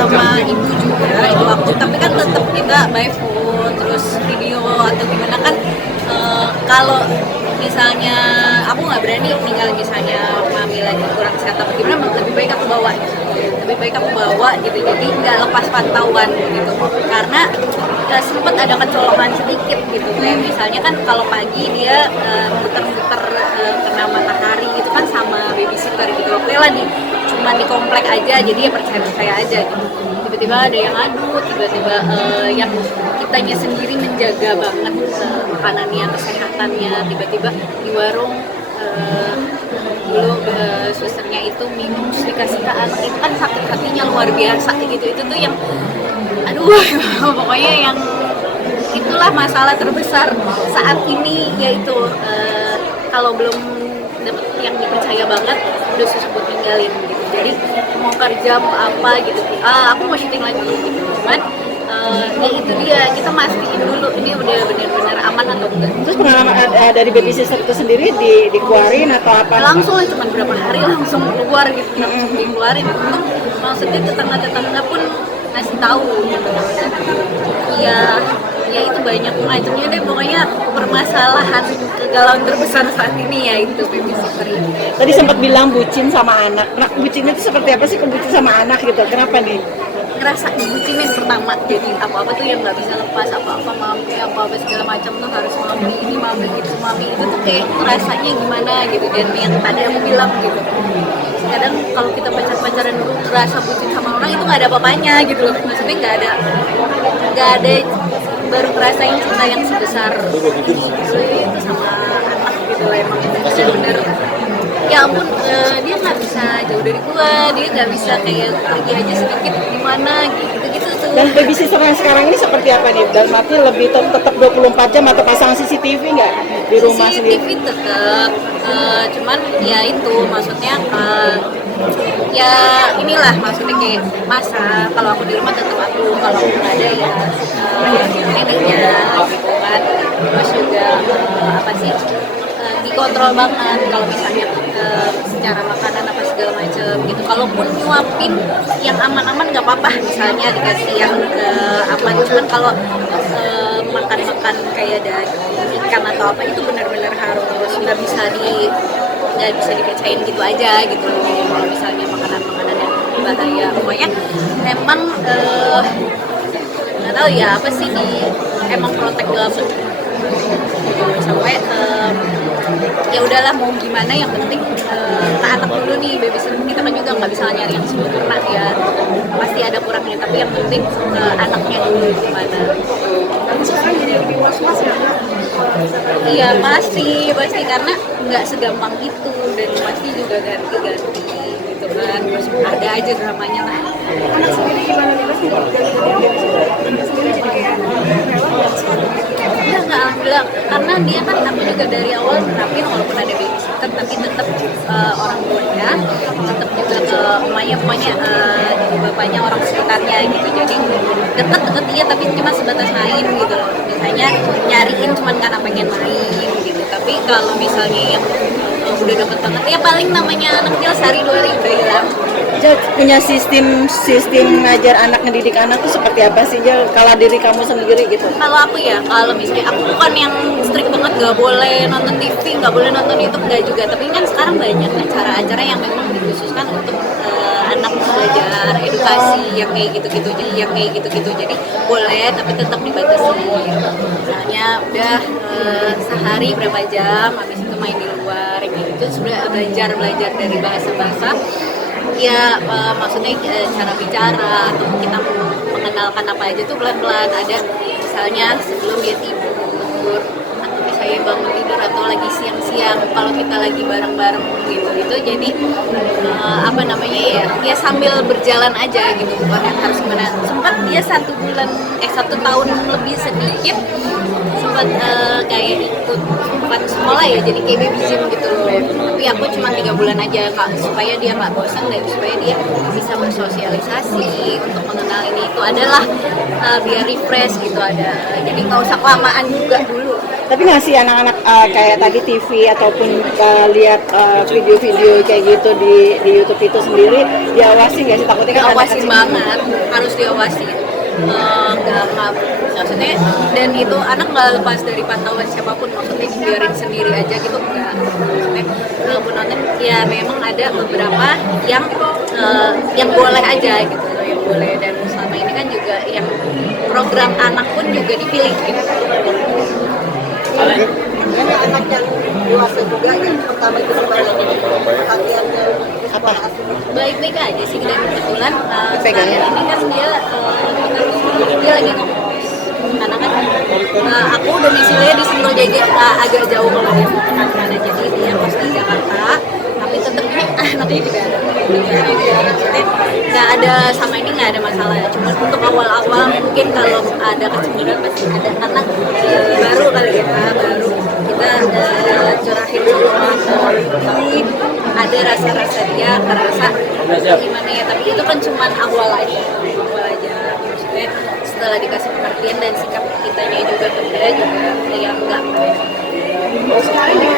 sama ibu juga itu waktu, tapi kan tetap kita by phone terus video atau gimana kan. Kalau misalnya aku nggak berani tinggal misalnya mami lagi kurang sehat apa gimana, lebih baik aku bawa gitu. Lebih baik aku bawa gitu, jadi nggak lepas pantauan gitu, karena sempat ada kecolongan sedikit gitu, kayak misalnya kan kalau pagi dia muter-muter kena matahari gitu kan sama babysitter gitu, oke lah cuma di komplek aja, jadi ya percaya aja gitu. Tiba-tiba ada yang adu, tiba-tiba yang kitanya sendiri menjaga banget makanannya, kesehatannya, tiba-tiba di warung dulu susternya itu minum dikasih ke anak, itu kan sakit hatinya luar biasa gitu. Itu tuh yang aduh pokoknya yang itulah masalah terbesar saat ini, yaitu kalau belum dapet yang dipercaya banget udah susah buat tinggalin gitu. Jadi mau kerja mau apa gitu, aku mau syuting lagi gitu, cuman ya itu dia, kita mastiin dulu ini udah benar-benar aman atau enggak. Terus pengalaman dari baby sister itu sendiri dikeluarin atau apa? Langsung cuma berapa hari langsung keluar gitu, langsung dikeluarin. Untung maksudnya tetangga-tetangga pun ngasih tahu gitu. Ya itu banyak macamnya deh, pokoknya permasalahan kegalauan terbesar saat ini ya itu baby sitter ini. Tadi sempat bilang bucin sama anak. Nah, bucin itu seperti apa sih, kebucin sama anak gitu? Kenapa nih? Ngerasa dibucinin pertama, jadi apa-apa tuh yang nggak bisa lepas, apa-apa mami, apa-apa segala macam tuh harus mami ini, mami itu, mami itu tuh kayak rasanya gimana gitu. Dan yang tadi aku bilang gitu, kadang kalau kita pacaran dulu ngerasa bucin sama orang itu nggak ada apa-apanya gitu loh, maksudnya nggak ada baru ngerasain cinta yang sebesar ini gitu, itu sama anak gitu loh. Emang bener-bener ya ampun, dia nggak bisa jauh dari gua, dia nggak bisa kayak pergi aja sedikit gimana gitu tuh. Dan baby sister yang sekarang ini seperti apa nih? Dan mati lebih tetap 24 jam atau pasang CCTV nggak di rumah sendiri? CCTV tetap, cuman ya itu maksudnya ya inilah maksudnya kayak masa kalau aku di rumah tetap aku, kalau aku nggak ada ya neneknya gitu kan. Terus juga apa sih, dikontrol banget kalau misalnya secara makanan apa segala macam gitu. Kalaupun nyuapin yang aman-aman nggak apa-apa, misalnya dikasih yang aman, cuman kalau makan kayak daging ikan atau apa itu benar-benar harus nggak bisa dipecahin gitu aja gitu loh. Kalau misalnya makanan-makanan yang bahaya, pokoknya memang nggak tahu ya apa sih, emang protek banget sampai ya udahlah mau gimana, yang penting anak dulu nih, babysitter kita kan juga nggak bisa nyari yang sempurna ya, pasti ada kurangnya, tapi yang penting anaknya dulu gimana. Tapi sekarang jadi lebih was-was ya? Iya pasti karena nggak segampang itu, dan pasti juga ganti-ganti gitu kan, terus ada aja dramanya lah. Anak sendiri gimana nih, pasti ganti-ganti dia sendiri jadi kayak Ya nggak, alhamdulillah, karena dia kan aku juga dari awal terapin walaupun ada babysitter tapi tetap orang tuanya, tetap juga ke omanya, pokoknya bapaknya, orang sekitarnya gitu. Jadi deket iya, tapi cuma sebatas main gitu loh, misalnya nyariin cuman karena pengen main gitu. Tapi kalau misalnya yang udah deket banget ya paling namanya anak kecil sehari 2 hari udah hilang. Jel, punya sistem ngajar anak, ngedidik anak tuh seperti apa sih, Jel? Kalau diri kamu sendiri gitu? Kalau aku ya, kalau misalnya aku bukan yang strict banget nggak boleh nonton TV, nggak boleh nonton YouTube, nggak juga. Tapi kan sekarang banyak acara-acara yang memang dikhususkan untuk anak belajar edukasi yang kayak gitu-gitu. Jadi boleh, tapi tetap dibatasi. Misalnya udah sehari berapa jam, habis itu main di luar gitu. Sebenarnya belajar dari bahasa-bahasa. Ya maksudnya cara bicara atau kita mengenalkan apa aja tuh pelan-pelan. Ada misalnya sebelum dia tidur, atau misalnya bangun tidur, atau lagi siang-siang kalau kita lagi bareng-bareng gitu. Jadi apa namanya ya sambil berjalan aja gitu, bukan yang harus gimana. Sempat dia 1 tahun lebih sedikit sempat kayak ikut sekolah ya, jadi kayak baby gym gitu loh. Tapi aku cuma 3 bulan aja Kak, supaya dia nggak bosan dan supaya dia bisa bersosialisasi untuk mengenal ini itu adalah biar refresh gitu, ada jadi nggak usah kelamaan juga dulu. Tapi ngasih anak-anak kayak tadi TV ataupun lihat video-video kayak gitu di YouTube itu sendiri diawasi nggak sih? Takutnya kan anak Diawasin kecil. banget, harus diawasi. Nggak maksudnya, dan itu anak nggak lepas dari pantauan siapapun, maksudnya dibiarin sendiri aja gitu enggak. Maksudnya walaupun nonton ya memang ada beberapa yang boleh aja gitu loh, yang boleh. Dan selama ini kan juga yang program anak pun juga dipilih gitu. Ada anak yang dewasa juga yang pertama itu gimana perhatiannya Apa? Baik-baik aja sih, dan kebetulan Pegang saya ya? ini kan dia lagi ngekos karena kan aku domisilinya di Sentul JJ, agak jauh kalau dia mau kemana-mana, jadi dia kos di Jakarta tapi tetap anaknya juga ada. Maksudnya nggak ada, sama ini nggak ada masalah, cuma untuk awal-awal mungkin kalau ada kecemburuan pasti ada, karena baru kali ya, baru kita curahin sama tapi ada rasa-rasa dia kerasa gimana ya, tapi itu kan cuma awal aja, maksudnya setelah dikasih pengertian dan sikap kitanya juga ke dia juga ya enggak.